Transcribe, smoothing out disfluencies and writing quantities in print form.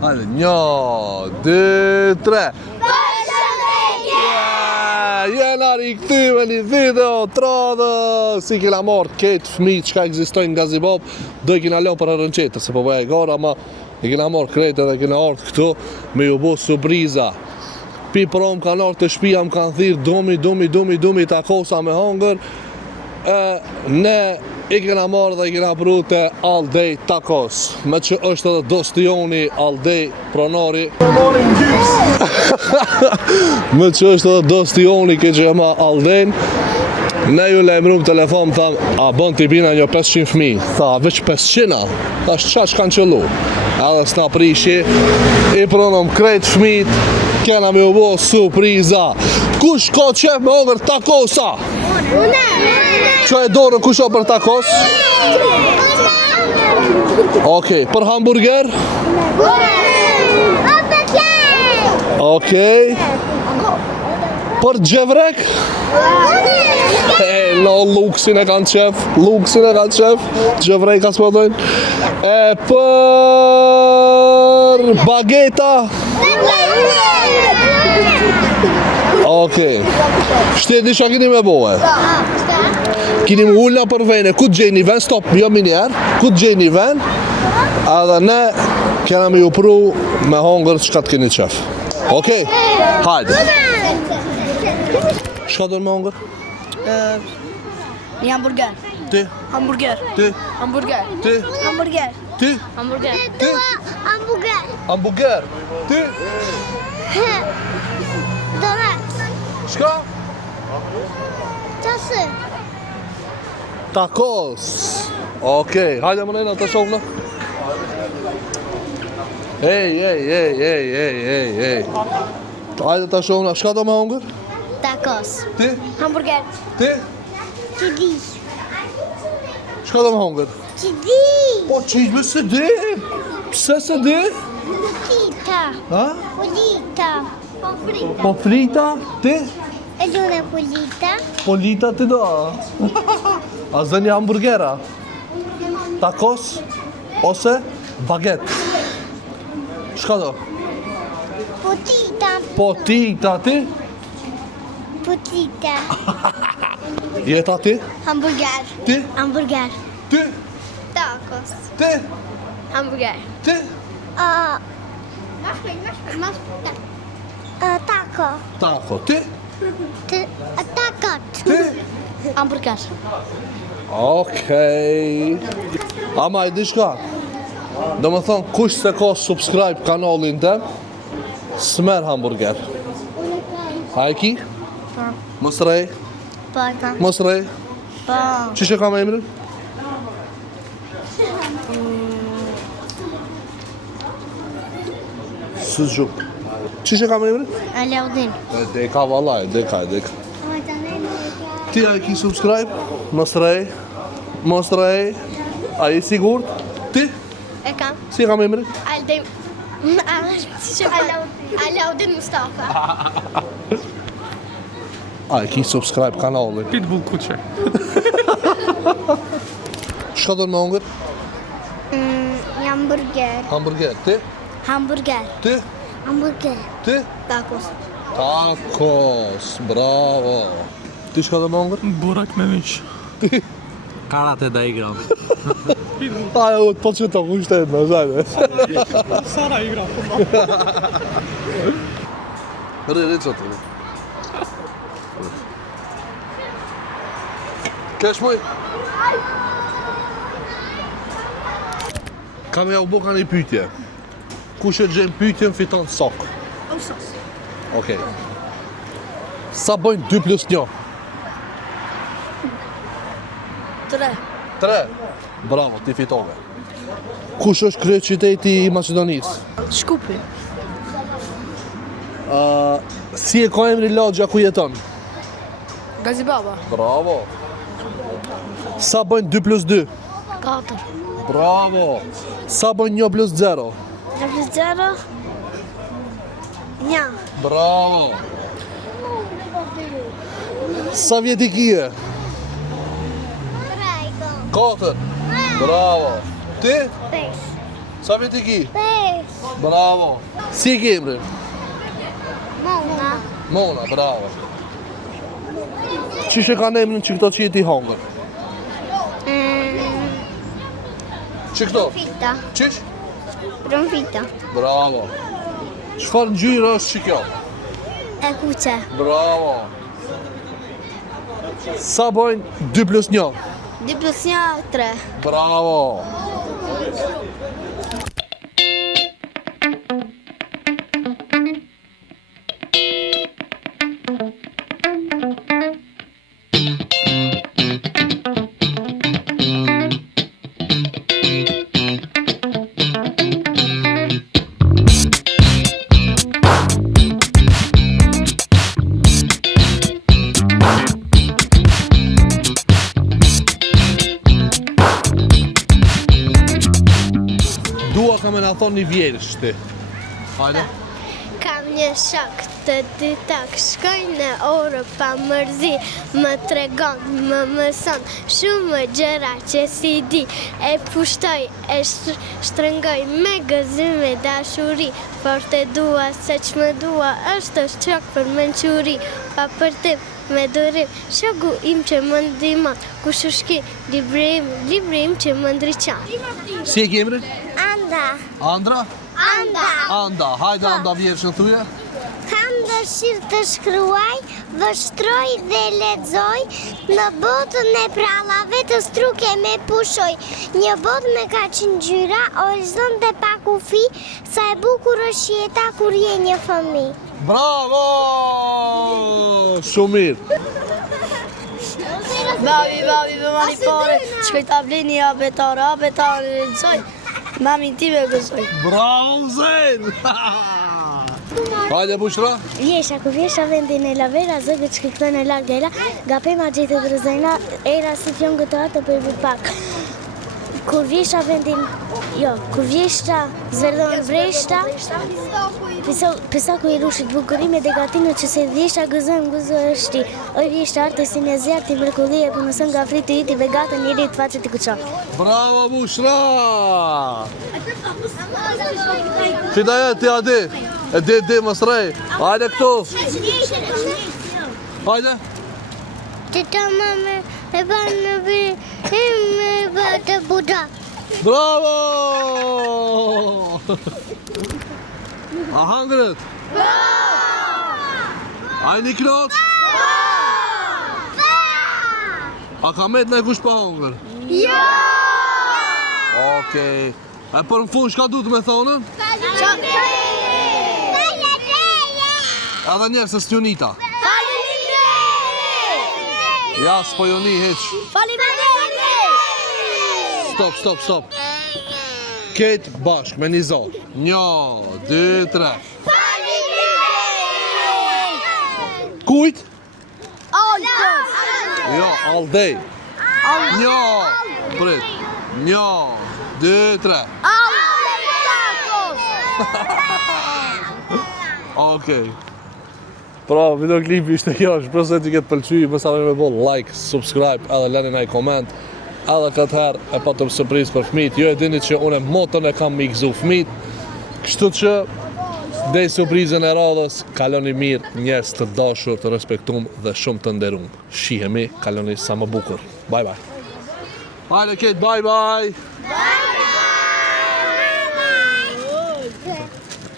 Hajde, 1, 2, 3. Jena rikëtyme një video të radhë. Si kena marrë këtë fëmijë që ekzistojnë nga Zibab, do i kena lënë për rënqetër, se po bëja e gara, ma e kena marrë kretë dhe kena ardhë këtu me ju bo surpriza. Pi prom kanë ardhë të shpia më kanë thirë dumi takosa me hangër. Ne i kena marrë dhe i kena pru të Aldej Takos, me që është edhe dostioni Aldej pronari. Me që është edhe dostioni ke që e ma Aldejn. Ne ju lejmërum telefon, tham, a bën t'i bina një 500 fëmi. Tha, veç 500-a, ta shqaq kanë qëllu. Edhe s'na prishi, i pronëm krejt fëmit, kena me u bo surpriza. Kush ka qef me hongër takosa? Qa e dorën kush o për takos? Okej, për hamburger? Okej. Për gjevrek? No, luksin e kanë qef, gjevrek as më dojnë. E për bageta? Okej. Shteti qa kini me bohe? Kini më ullna për vene, ku të gjejni ven, stop, jo minjerë, ku të gjejni ven, edhe ne kena me ju pru me hongër që ka të keni qef. Okej? Hajde. Shka do në me hongër? Një hamburger. Ti? Hamburger. Ti? Hamburger. Ti? Hamburger. Ti? Hamburger. Ti? Hamburger. Hamburger? Ti? Donat. Shka? Qasë? Takos. Okej, hajde më nejna të shohë në. Ej. Hajde të shohë në, shka do me hongër? Takos. Ti? Hamburger. Ti? Qidi. Shka do me hongër? Qidi. Po qishme se di? Pse se di? Polita. Ha? Polita. Po frita? Ti? E gjone polita. Polita ti do? A zë një hamburgera? Takos? Ose baget? Shka do? Potita. Potita ti? Potita. Jeta ti? Hamburger. Ti? Hamburger. Ti? Takos. Ti? Hamburger. Ti? Taco. Tako, ti? Takot. Ti? Hamburger. Okej. Ama e di shka? Do më thonë, kush se ka subscribe kanalin tem, s'mer hamburger. A e ki? Po. Mos rej? Po. Mos rej? Po. Qishe ka me emrin? Së gjuk. Qishe ka me emrin? Alaudin. Deka valaj, deka. Ti a e ki subscribe? Mos rej? A i sigurt? Ti? E kam. Si ka me emrin? Aldej. Alaudin Mustafa. A e ki subscribe kanalin? Pitbull kuqe. Shka do në me hongër? Hamburger. Hamburger, ti? Hamburger. Ti? Hamburger. Ti? Takos. Takos, bravo. Ti shka do me hongër? Burak me mish. Ti? Karate da igram. Aja u të po që të kushtet me zajme. Sara igra futbol. Rri që të. Kesh moj? Kam ja u bo ka një pytje. Kush e gjenë pytjen fiton sok. Okej. Sa bojnë 2 plus 1? 3. 3. Bravo, ti fitove. Kush është krye qyteti i Maqedonisë? Shkupi. Si e ka emri lagja ku jeton? Gazibaba. Bravo. Sa bojnë 2 plus 2? 4. Bravo. Sa bojnë 1 plus 0? 1 plus 0. 1. Bravo. Sa vjeti kije? 4. Bravo. Ti? 5. Sa vjeti ki? 5. Bravo. Si e ke emrin? Mona. Mona, bravo. Qishe ka në emrin që këto që jeti hangër? Që këto? Fita. Qish? Brunfita. Bravo. Çfarë ngjyrë është që kjo? E kuqe. Bravo. Sa bojnë 2 plus 1? 2 plus 1, 3. Bravo. Dua ka me na thonë një vjerësh ti. Hajde. Kam një shok të ditak, shkoj në orë pa mërzi, më tregon, më mëson, shumë gjëra që si di, e pushtoj, e shtrëngoj me gëzim e dashuri, fort e dua, se që më dua, është shok për menquri, pa përtim, me durim, shoku im që më ndihmon, ku shushki, libri im që më ndriçon. Si e ke emrin? Anda. Andra? Anda, hajde Anda vjerëshën thuja. Kam dëshirë të shkruaj, vështroj dhe lexoj, në botën e prallave të struke me pushoj. Një botë me kaq ngjyra, horizont dhe pa kufi, sa e bukur është jeta kur je një fëmijë. Bravo! Shumë mirë. Babi, dhe mani pare, shkoj ta bleni abetare lexoj. Mamin ti me gëzoj. Bravo Zen! Hajde Bushra. Vjesha, ku vjesha vendin e lavera, zëgët që këtën e largela, ga pema gjetë të rëzajna, era si fjonë gëtë atë për pak. Kur vjesha vendin, kur vjesha zverdon vreshta, pisa ku i rushit bukurime dhe gatinë që se vjesha gëzëm është, oj vjesha arte si në zjarë të mërkullie, për nësëm nga fritë i ti begata njëri të faqet i kuqa. Bravo Bushra! Fidaje ti adi, e di më srej. Hajde këtu. Hajde. Të të mame e banë në me batë buda. Bravo! A hangret? A i një knoq? A ka met në e kush pa hangër? Jo! Okej. E për në fund, shka du të me thonën? Edhe njerë se s'tjonita. Ja, s'po joni heq. Stop. Ketë bashk me një zonë. 1, 2, 3. Kujt? Jo, Aldej. 1, prit. 1, 2, 3. Okej. Pra, videoklipi ishte kjo, shpresoj që këtë pëlqy, mësave me bo like, subscribe, edhe lani naj koment, edhe këtë herë e patëm surprizë për fëmijët. Jo e dini që une motën e kam me i gëzu fëmijët, kështu që dej surprizën e radhës, kaloni mirë, njerëz të dashur, të respektum dhe shumë të nderum. Shihemi, kaloni sa më bukur. Bye bye. Hajde Kate, bye bye.